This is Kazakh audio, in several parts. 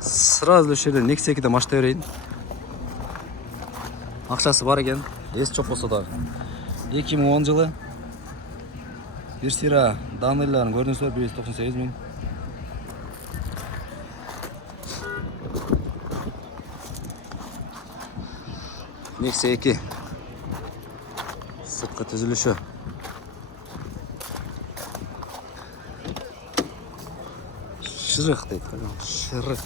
Сразу ошол жерде Nexia 2'de машина берейин. Акчасы бар экен, эс жок болсо дагы. 2010 жылы. Бир сыйра данныйларын көрдүңүздөр, 198 миң. Nexia 2. Сырткы түзүлүшү. Шырык дейт, шырык.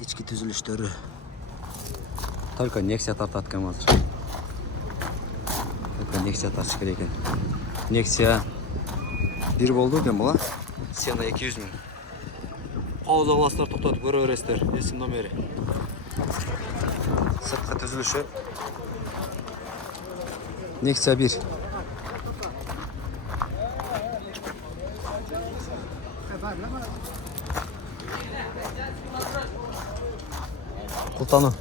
Ички түзүлүштөрү. Только Nexia тартат экен азыр. Только Nexia тартыш керек экен. Nexia 1 болду экен була. Сена 200 миң. Пауза кыласыздар, токтотуп көрө бересиздер. Эсин номери. Сырткы түзүлүшү. Nexia 1. Култану.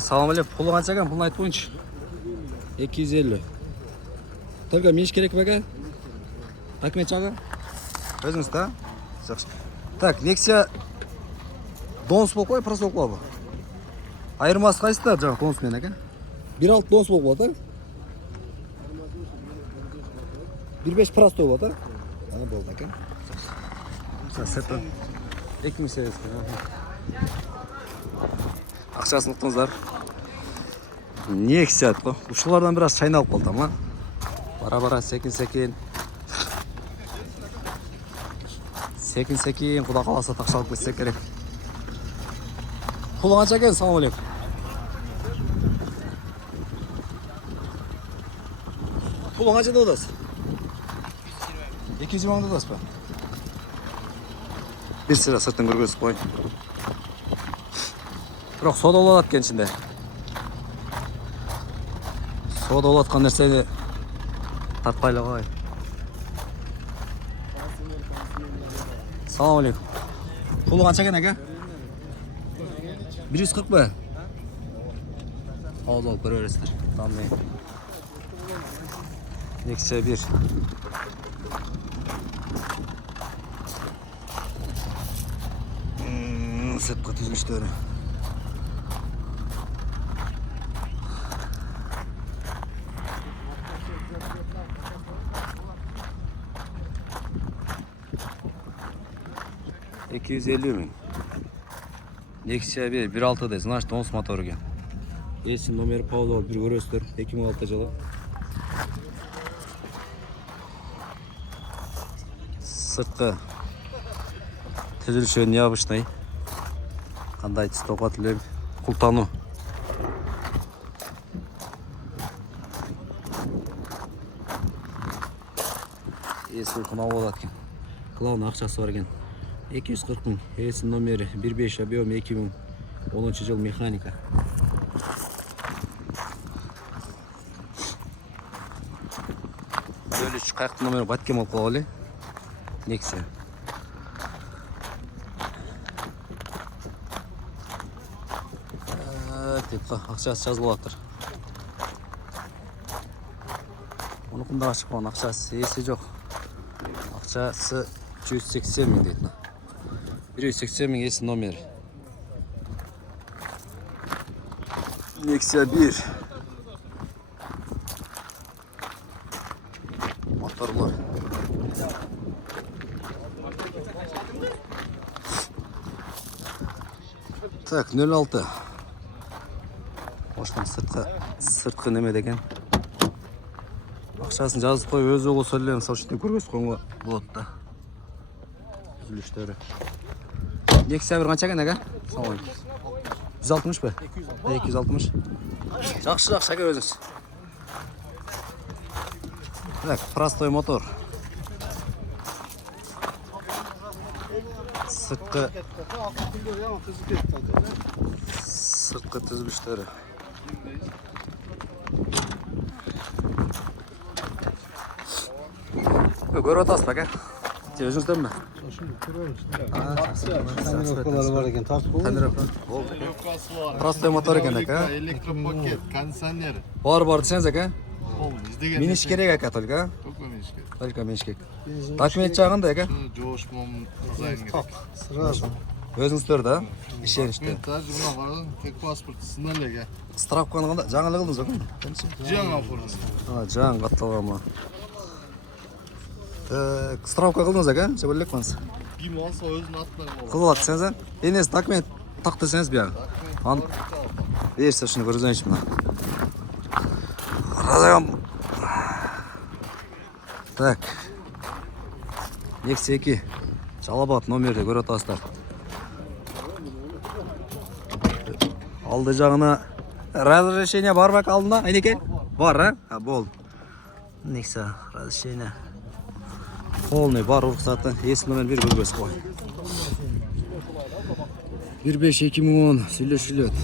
Салам алейкум. Пулу канча экен? Пулун айтып коюңчу. 250. Только миниш керек беге? Рахмет ага. Өзүңүз да? Жакшы. Так, Nexia донус болуп кой, просто болуп калбы? Айырмасы кайсыда жана донус менен экен? 1.6 донус болуп калат, а? 1.5 просто болуп калат, а? Ана болду экен. Сеттен 2008. Акчасын уктуңуздар. Nexia го. Ушулардан бир аз чайналып калдым, а? Бара-бара секин. Секин, куда каласа такшалып кетсек керек. Пулу канча экен? Салам алейкум. Пулу канча деп атасыз? 220 миң деп атасыз ба? Бир сыра сыртын көргөзүп коюн. Бирок сода болот экен ичинде. Сода болот аткан нерсени тартпай эле кой. Салам алейкум. Пулу канча экен ака? 140 ба? Пауза алып көрө бересиздер. Данный. Nexia 1. Сырткы түзүлүштөрү. Nexia 1 1.6 да, значит, донус мотор экен. Эсин номери Павлова бир көрөсүздөр, 2006 жылы. Сырткы түзүлүшү необычный. Кандай стопат эле култану. Эси кунал болот экен. Главный акчасы бар экен. 240 миң. Эсин номери 1.5 объем 2010 жыл механика. Бөлүч кайыктын номери баткем алып калгалы. Nexia. Акчасы жазылып атыр. Мунукунда ачыккан акчасы эси жок. Акчасы 180 миң дейт. 180 миң эсин номери. Nexia 1. Моторлор. Так, 06. Ошкон сырткы неме деген. Акчасын жазып коюп өзү болсо эле мисалы үчүн көргөзүп койгонго болот да. Түзүлүштөрү. Nexia 1 канча экен ака? 160 ба? 260. Жакшы ака өзүңүз. Так, простой мотор. Сырткы түзүлүштөрү. Көрүп атасыз ба, ака? Өзүңүздөнбү? Тонировкалары бар екен, тартып қой. Простой мотор екен, ака. Электропакет, кондиционер. Бар десеңиз, ака. Миниш керек ака только. Только миниш керек. Только миниш керек. Документ жағында ака. Жош мом дизайн керек. Сразу. Өзіңіздер да? Ішенішті. Мен даже мына бардым, тек паспорт сынды эле. Справканы қандай? Жаңа қылдыңыз ба? Жаңа оформдым. Жаңа қатталған ма? Справка қылдыңыз ака? Жабылек қансы? Ким алса өзүнүн атынан болот. Қылып атсаңыз, енесі документ тақтырсаңыз бияғы. Берсе шыны көрсеңізші мына. Разагам. Так. Нексия 2. Жалабат номерді көрі атасыздар. Алды жағына разрешение бар бак алдына, айнеке? Бар, а? Болды. Нексия, разрешение. Полный бар рұқсаты. Есіл номер бір көргөз қой. 15-2010 сөйлешілет.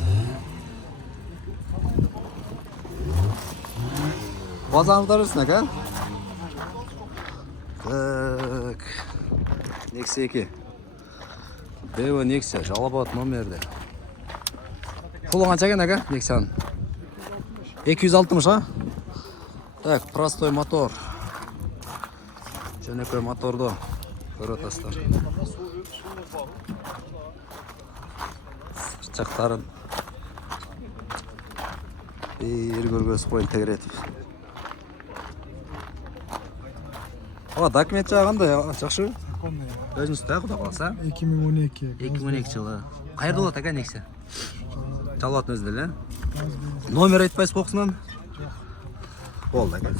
Базаңыздар жүрсін, ака? Так. Нексия 2. Дева Нексия, жалабат номерді. Пулы қанша екен, ака? Нексияның. 260 а? Так, простой мотор. Жөнекөй моторды көрөтасыздар. Сырчақтарын бері көргөз қойын тегіретіп. Документ жағында жақшы? Өзіңізді құда қаласа? 2012. 2012 жылы. Қайырды олат ака Нексия? Жалатын өзді, номер айтпайсыз қоқсынан? Болды ака.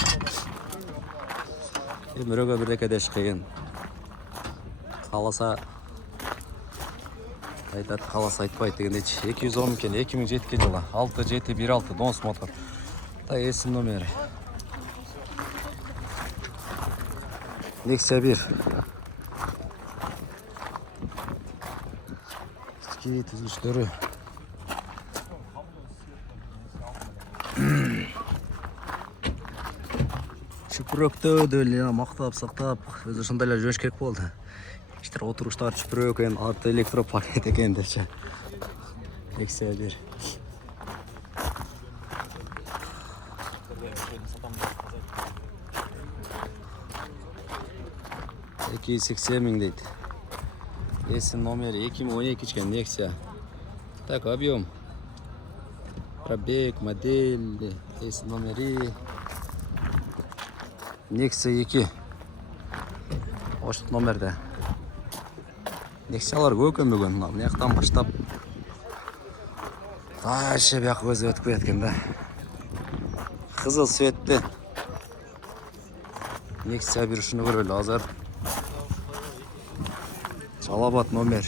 Мөрөге бірдеке де шыққан. Қаласа айтады, қаласа айтпайды дегенде 210 екен, 2007 жылы. 6716 донс мотор. Та есім номері. Нексия 1. Үстіке түзіліштері. Чүпірөкті дөйлі, мақтап, сақтап, өзі шындайлар жөш керек болды. Іштер отыруштар чүпірөк екен, атты электропакет екен деші. Нексия 1. $280,000 дейді. Есін номері 2012 ішкен Нексия. Так, объем. Пробег, модель, есін номері. Nexia 2. Оштық номерді. Nexia-лар көкем-бөгін. Мынаяқтан баштап. Ашы бияқ өзі өтіп кеткен да. Қызыл светті. Nexia 1 үшіні көрелі азар. Жалабат номер.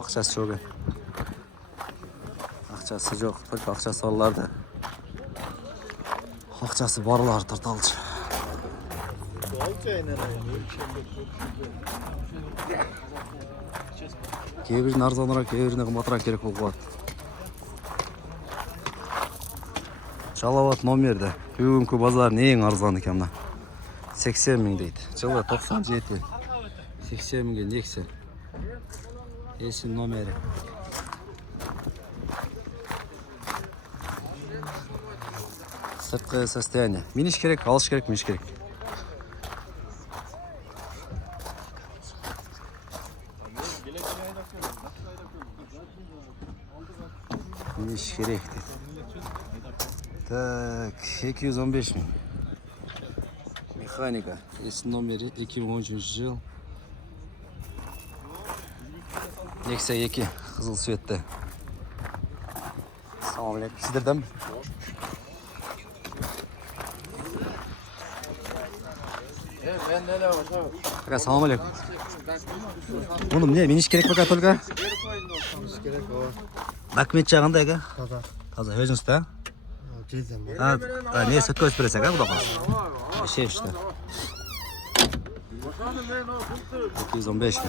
Ақшасы жоқ. Ақшасы жоқ, только ақшасы барларды. Ақшасы барлар тарталды. Кейбірін арзанырақ, кейбіріне қымбатырақ керек болып қалады. Жалабат номерді. Бүгінгі базардың ең арзаны екен мына. 80,000 дейді. Жылы 97. 80,000-ге Nexia. Есін номері. Сыртқы состояние. Миниш керек, алыш керек, миниш керек. Миниш керек дейді. Так, 215,000. Механика. Есін номері 2013 жыл. Nexia 2. Қызыл светті. Салам алейкум. Сіздерден? Ака, салам алейкум. Мұны не, миниш керек бака только? Миниш керек о. Документ жағында ака? Таза. Таза, өзіңізді, а? Жезден бар. Не, сөткі өз бересің, ака, бұда қалсы? Шешті. 215.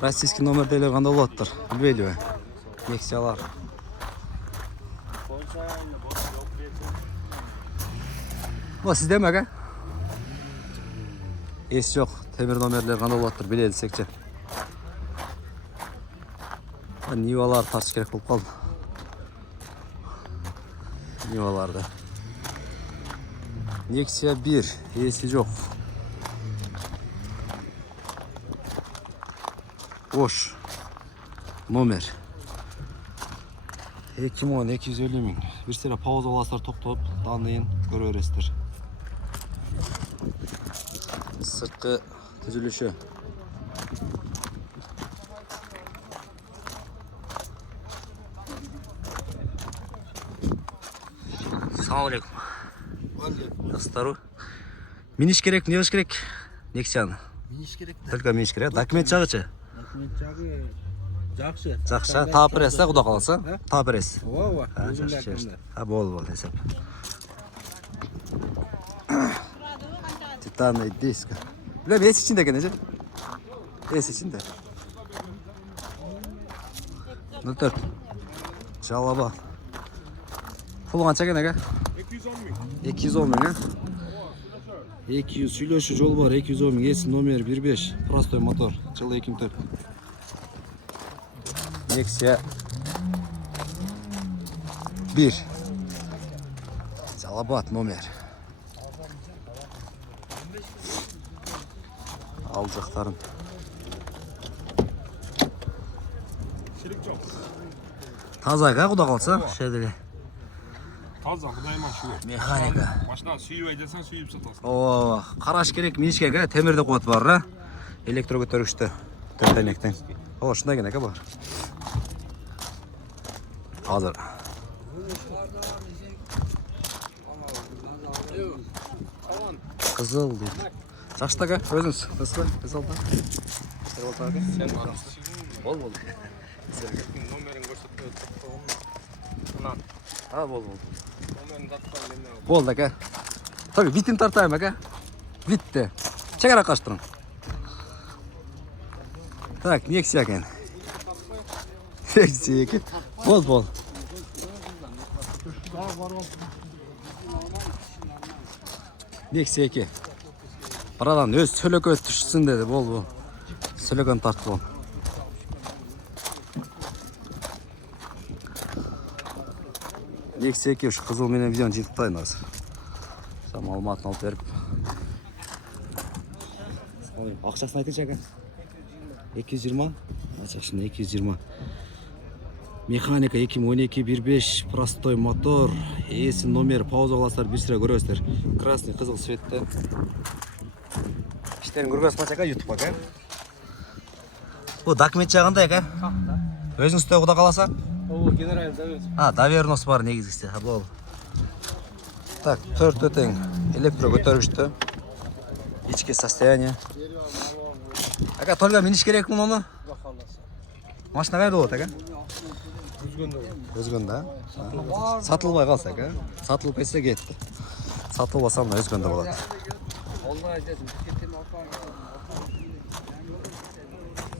Российский номердейлер қанда болаттыр, білбейлі бе? Nexia-лар. Бұл сізде ме, ака? Ес жоқ, темір номерлер қанда болаттыр, біледі секче. Нивалар тартыш керек болып қалды. Ниваларды. Nexia 1, есі жоқ. Boş. Номер. 250 мың. Bir сірі пауза аласылар тоқтап, даныйын көрі өрестір. Сыртқы түзіліші. Салам алейкум. Достару. Миниш керек, не керек? Nexia-ны. Миниш керек. Только миниш керек. Документ жағы. Документ жағы жақсы. Жақсы. Тап бересіз, құда қаласа? Тап бересіз. Ва. Бол десеп. Титанный диск. Білем, ес ішінде екен, әже? Ес ішінде. 04. Жалаба. Пұл қанша екен, әге? 210 мың, 200 сүйлеші жол бар, 210 мың. Есі номер 15. Простой мотор. Жылы 2004. Nexia 1. Жалабат номер. Ал жақтарын. Таза ға құда қалса, шәдіге. Таза, құдайма шүгір. Механика. Машина сүйіп айдасаң сүйіп сатасың. О, қараш керек, минишке ға, темірді қуат бар, ра? Электро көтергішті. Төртәмектен. О, шында кен әке бар. Hazır. Kızıl değil. Saçta ka, özünüz. Nasıl? Kızılda. Sen bol. Номерін көрсетпей Ha, bol. Номерін тапқан деме. Bol da ka. Tabii bitin tartayım ka. Bitti. Çekara kaçtırın. Tak, Nexia eken. Nexia eken. Bol. Nexia 2. Paradan öz sölökö düşsün dedi, bol. Sölökön tartı bol. Nexia 2 şu kızıl menen videonu жетіп тайын азыр. Шам алматын алып беріп. Ақшасын айтыңшы әке. 220. Açık şimdi 220. Mekanika 2012-15, простой мотор, esi номер, пауза аласыздар, bir sıra көресіздер. Красный, қызыл светті. İşlerin көргөз мачака YouTube ка. Bu документ жағында әке? Өзіңіз той құда қаласа? О, генерал завез. Доверенность бар негізгісте. Бол. Так, 4 өтең электро көтергішті. Ички состояние. Әке, только миниш керек мұн оны? Машина қайда болады әке? Өзгөнді, сатылбай қалса әке? Сатылып кетсе кетті. Сатылбаса мына өзгөнді болады.